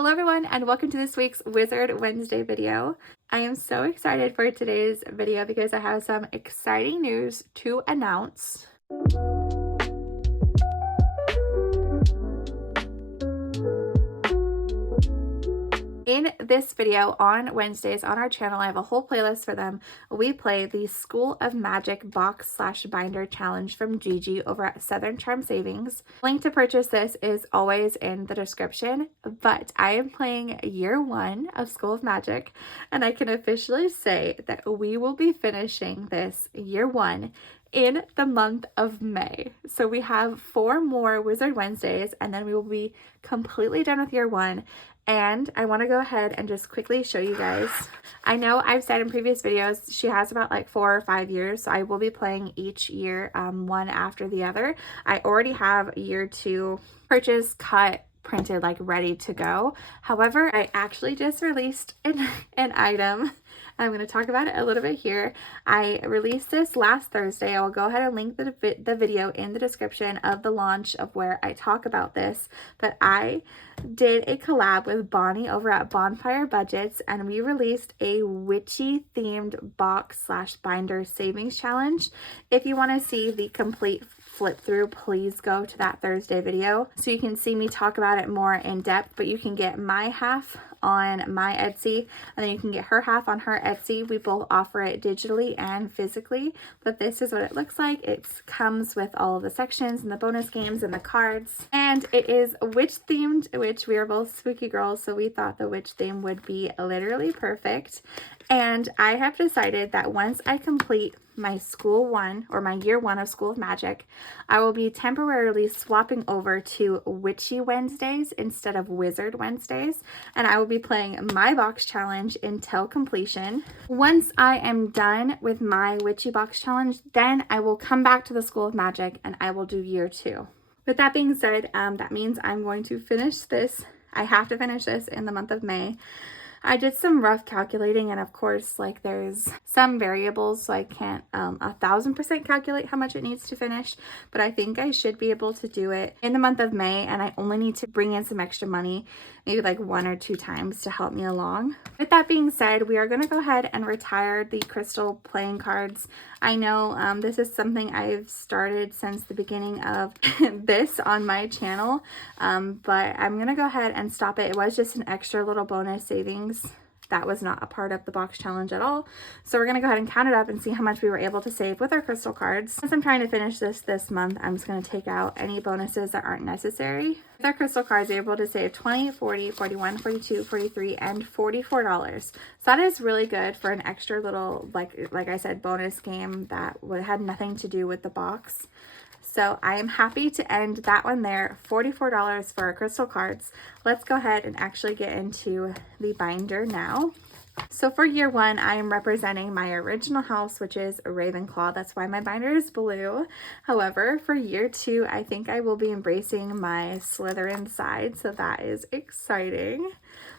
Hello everyone and welcome to this week's Wizard Wednesday video. I am so excited for today's video because I have some exciting news to announce. In this video on Wednesdays on our channel, I have a whole playlist for them. We play the School of Magic box/binder challenge from Gigi over at Southern Charm Savings. Link to purchase this is always in the description, but I am playing year 1 of School of Magic, and I can officially say that we will be finishing this year 1 in the month of May. So we have 4 more Wizard Wednesdays and then we will be completely done with year 1. And I want to go ahead and just quickly show you guys. I know I've said in previous videos she has about like 4 or 5 years, so I will be playing each year one after the other. I already have year 2 purchased, cut, printed, like ready to go. However, I actually just released an item. I'm going to talk about it a little bit here. I released this last Thursday. I will go ahead and link the video in the description of the launch of where I talk about this. But I did a collab with Bonnie over at Bonfire Budgets, and we released a witchy themed box/binder savings challenge. If you want to see the complete flip through, please go to that Thursday video so you can see me talk about it more in depth. But you can get my half on my Etsy and then you can get her half on her Etsy. We both offer it digitally and physically, but this is what it looks like. It comes with all of the sections and the bonus games and the cards, and it is witch themed, which we are both spooky girls, so we thought the witch theme would be literally perfect. And I have decided that once I complete my school 1 or my year 1 of School of Magic, I will be temporarily swapping over to Witchy Wednesdays instead of Wizard Wednesdays, and I will be playing my box challenge until completion. Once I am done with my Witchy box challenge, then I will come back to the School of Magic and I will do year 2. With that being said, that means I'm going to finish this. I have to finish this in the month of May. I did some rough calculating, and of course, like, there's some variables, so I can't 1000% calculate how much it needs to finish, but I think I should be able to do it in the month of May, and I only need to bring in some extra money, maybe like 1 or 2 times to help me along. With that being said, we are going to go ahead and retire the crystal playing cards. I know this is something I've started since the beginning of this on my channel, but I'm going to go ahead and stop it. It was just an extra little bonus savings. That was not a part of the box challenge at all. So we're going to go ahead and count it up and see how much we were able to save with our crystal cards. Since I'm trying to finish this month, I'm just going to take out any bonuses that aren't necessary. With our crystal cards, you're able to save $20, $40, $41, $42, $43, and $44. So that is really good for an extra little, like I said, bonus game that had nothing to do with the box. So I am happy to end that one there. $44 for our crystal cards. Let's go ahead and actually get into the binder now. So for year 1, I am representing my original house, which is Ravenclaw. That's why my binder is blue. However, for year 2, I think I will be embracing my Slytherin side, so that is exciting.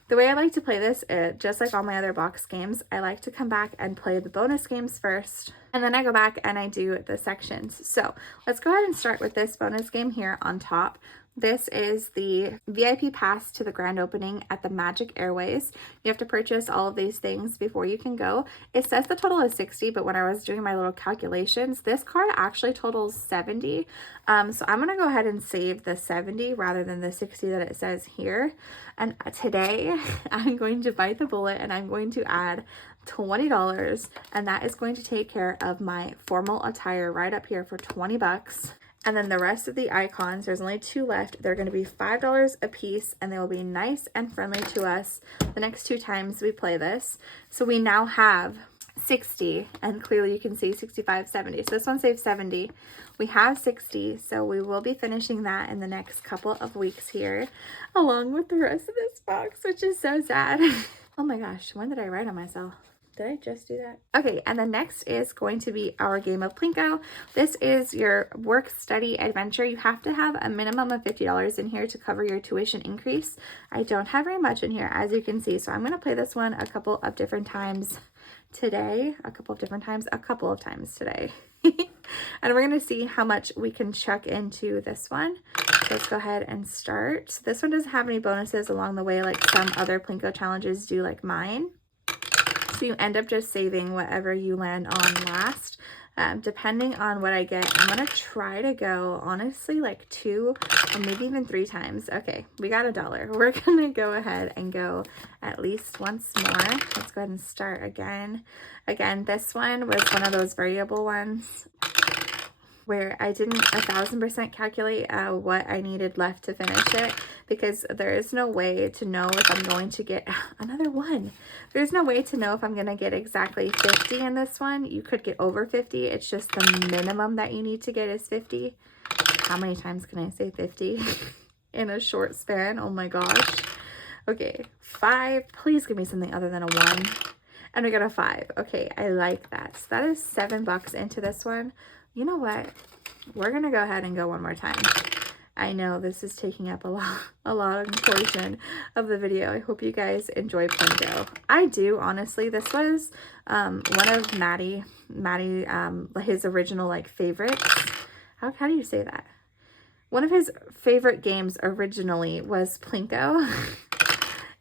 The way I like to play this, just like all my other box games, I like to come back and play the bonus games first, and then I go back and I do the sections. So let's go ahead and start with this bonus game here on top. This is the VIP pass to the grand opening at the Magic Airways. You have to purchase all of these things before you can go. It says the total is 60, but when I was doing my little calculations, this card actually totals 70. So I'm going to go ahead and save the 70 rather than the 60 that it says here. And today I'm going to bite the bullet and I'm going to add $20, and that is going to take care of my formal attire right up here for 20 bucks. And then the rest of the icons, there's only 2 left. They're going to be $5 a piece, and they will be nice and friendly to us the next 2 times we play this. So we now have 60, and clearly you can see 65, 70. So this one saves 70. We have 60, so we will be finishing that in the next couple of weeks here, along with the rest of this box, which is so sad. Oh my gosh, when did I write on myself? Did I just do that? Okay, and then next is going to be our game of Plinko. This is your work study adventure. You have to have a minimum of $50 in here to cover your tuition increase. I don't have very much in here, as you can see, so I'm going to play this one a couple of different times today. A couple of times today. And we're going to see how much we can chuck into this one. Let's go ahead and start. This one doesn't have any bonuses along the way like some other Plinko challenges do, like mine. So you end up just saving whatever you land on last. Depending on what I get, I'm gonna try to go honestly like 2 or maybe even 3 times. Okay, we got $1. We're gonna go ahead and go at least once more. Let's go ahead and start again. Again, this one was one of those variable ones where I didn't 1000% calculate what I needed left to finish it, because there is no way to know if I'm going to get another one. There's no way to know if I'm going to get exactly 50 in this one. You could get over 50. It's just the minimum that you need to get is 50. How many times can I say 50 in a short span? Oh my gosh. Okay, 5. Please give me something other than a 1. And we got a 5. Okay, I like that. So that is $7 into this one. You know what? We're going to go ahead and go one more time. I know this is taking up a lot of portion of the video. I hope you guys enjoy Plinko. I do, honestly. This was one of Maddie, his original like favorites. How do you say that? One of his favorite games originally was Plinko.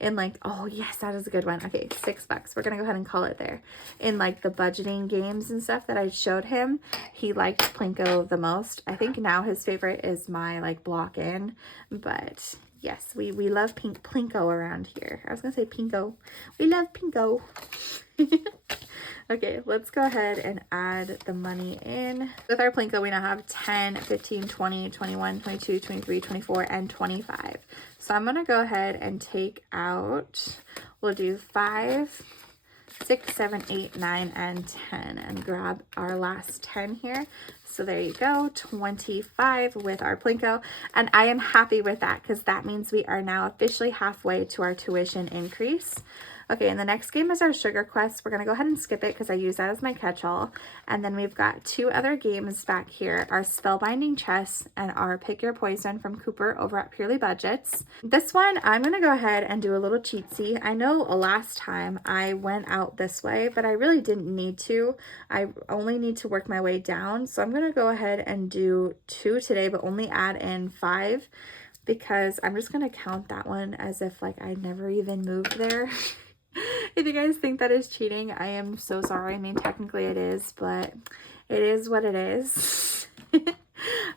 And like, oh yes, that is a good one. Okay, $6. We're gonna go ahead and call it there. In like the budgeting games and stuff that I showed him, he liked Plinko the most. I think now his favorite is my like block in, but yes, we love Plinko around here. I was gonna say Pinko. We love Pinko. Okay, let's go ahead and add the money in. With our Plinko, we now have 10, 15, 20, 21, 22, 23, 24, and 25. So I'm gonna go ahead and take out, we'll do 5, 6, 7, 8, 9, and 10, and grab our last 10 here. So there you go, 25 with our Plinko. And I am happy with that because that means we are now officially halfway to our tuition increase. Okay, and the next game is our Sugar Quest. We're going to go ahead and skip it because I use that as my catch-all. And then we've got 2 other games back here, our Spellbinding Chess and our Pick Your Poison from Cooper over at Purely Budgets. This one, I'm going to go ahead and do a little cheatsy. I know last time I went out this way, but I really didn't need to. I only need to work my way down. So I'm going to go ahead and do 2 today, but only add in 5 because I'm just going to count that one as if like I never even moved there. If you guys think that is cheating, I am so sorry. I mean, technically it is, but it is what it is.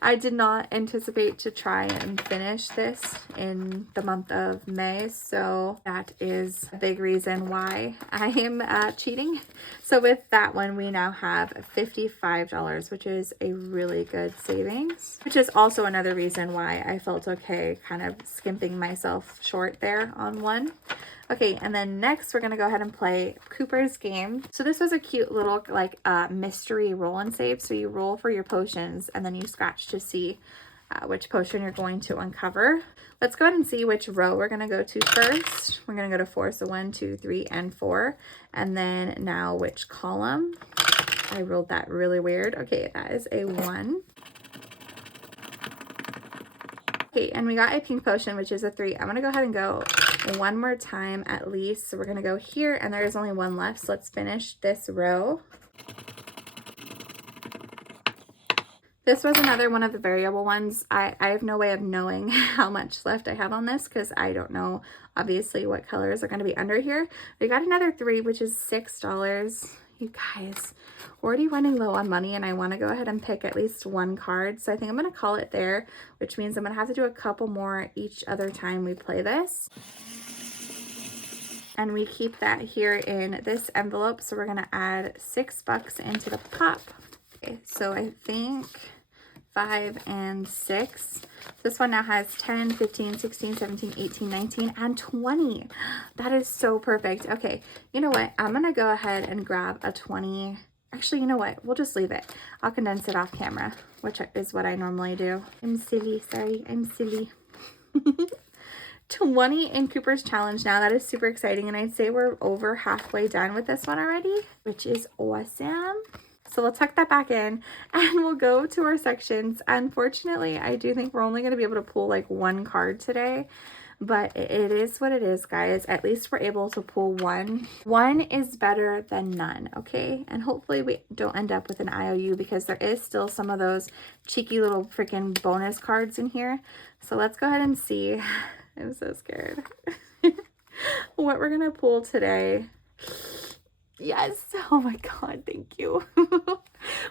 I did not anticipate to try and finish this in the month of May, so that is a big reason why I am cheating. So with that one, we now have $55, which is a really good savings, which is also another reason why I felt okay kind of skimping myself short there on one. Okay, and then next we're going to go ahead and play Cooper's game. So this was a cute little like mystery roll and save. So you roll for your potions and then you scratch to see which potion you're going to uncover. Let's go ahead and see which row we're going to go to first. We're going to go to 4, so 1, 2, 3, and 4. And then now which column. I rolled that really weird. Okay, that is a 1. Okay, and we got a pink potion, which is a 3. I'm going to go ahead and go one more time at least. So we're going to go here, and there is only 1 left. So let's finish this row. This was another one of the variable ones. I have no way of knowing how much left I have on this because I don't know, obviously, what colors are going to be under here. We got another 3, which is $6. You guys, already running low on money, and I want to go ahead and pick at least 1 card. So I think I'm going to call it there, which means I'm going to have to do a couple more each other time we play this. And we keep that here in this envelope. So we're going to add $6 into the pop. Okay, so I think 5 and 6. This one now has 10, 15, 16, 17, 18, 19, and 20. That is so perfect. Okay, you know what? I'm going to go ahead and grab a 20. Actually, you know what? We'll just leave it. I'll condense it off camera, which is what I normally do. I'm silly. Sorry, I'm silly. 20 in Cooper's challenge now. That is super exciting. And I'd say we're over halfway done with this one already, which is awesome. So we'll tuck that back in and we'll go to our sections. Unfortunately, I do think we're only going to be able to pull like 1 card today, But it is what it is, guys. At least we're able to pull one. One is better than none, okay? And hopefully we don't end up with an IOU because there is still some of those cheeky little freaking bonus cards in here. So let's go ahead and see. I'm so scared. What we're gonna pull today. Yes. Oh my God, thank you.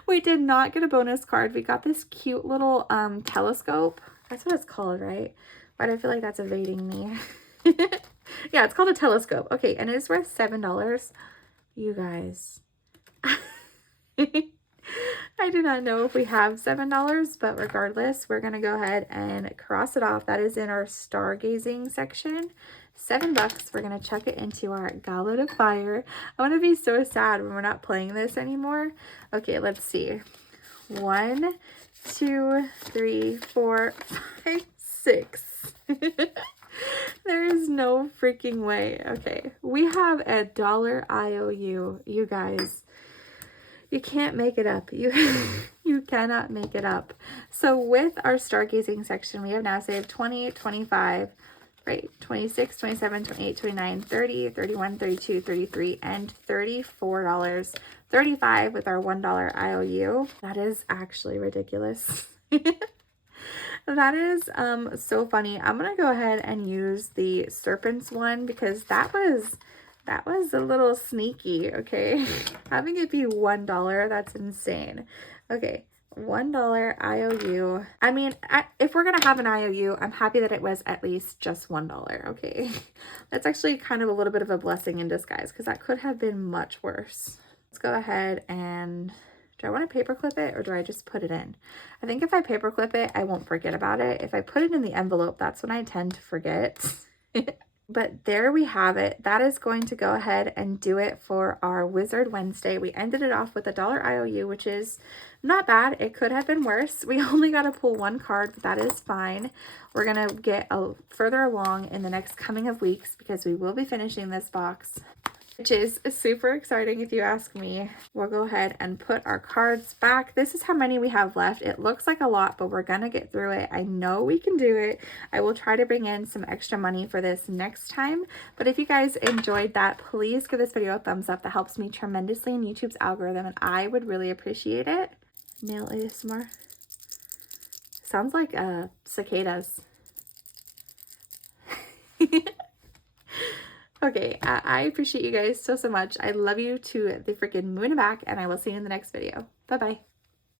We did not get a bonus card. We got this cute little telescope. That's what it's called, right? Why do I feel like that's evading me? Yeah, it's called a telescope. Okay, and it is worth $7. You guys. I do not know if we have $7, but regardless, we're going to go ahead and cross it off. That is in our stargazing section. $7. We're going to chuck it into our goblet of fire. I want to be so sad when we're not playing this anymore. Okay, let's see. 1, 2, 3, 4, 5, 6. There is no freaking way. Okay, we have a $1 IOU, you guys. You can't make it up. You cannot make it up. So with our stargazing section, we have now saved 20, 25, right, 26, 27, 28, 29, 30, 31, 32, 33, and $34. 35 with our $1 IOU. That is actually ridiculous. That is so funny. I'm gonna go ahead and use the serpents one because that was a little sneaky. Okay. Having it be $1, that's insane. Okay, $1 IOU. I mean, if we're gonna have an IOU, I'm happy that it was at least just $1. Okay. That's actually kind of a little bit of a blessing in disguise because that could have been much worse. Let's go ahead and, do I want to paperclip it or do I just put it in? I think if I paperclip it, I won't forget about it. If I put it in the envelope, that's when I tend to forget. But there we have it. That is going to go ahead and do it for our Wizard Wednesday. We ended it off with a $1 IOU, which is not bad. It could have been worse. We only got to pull one card, but that is fine. We're going to get further along in the next coming of weeks because we will be finishing this box, which is super exciting if you ask me. We'll go ahead and put our cards back. This is how many we have left. It looks like a lot, but we're gonna get through it. I know we can do it. I will try to bring in some extra money for this next time. But if you guys enjoyed that, please give this video a thumbs up. That helps me tremendously in YouTube's algorithm, and I would really appreciate it. Nail ASMR. Sounds like cicadas. Okay, I appreciate you guys so much. I love you to the freaking moon and back, and I will see you in the next video. Bye-bye.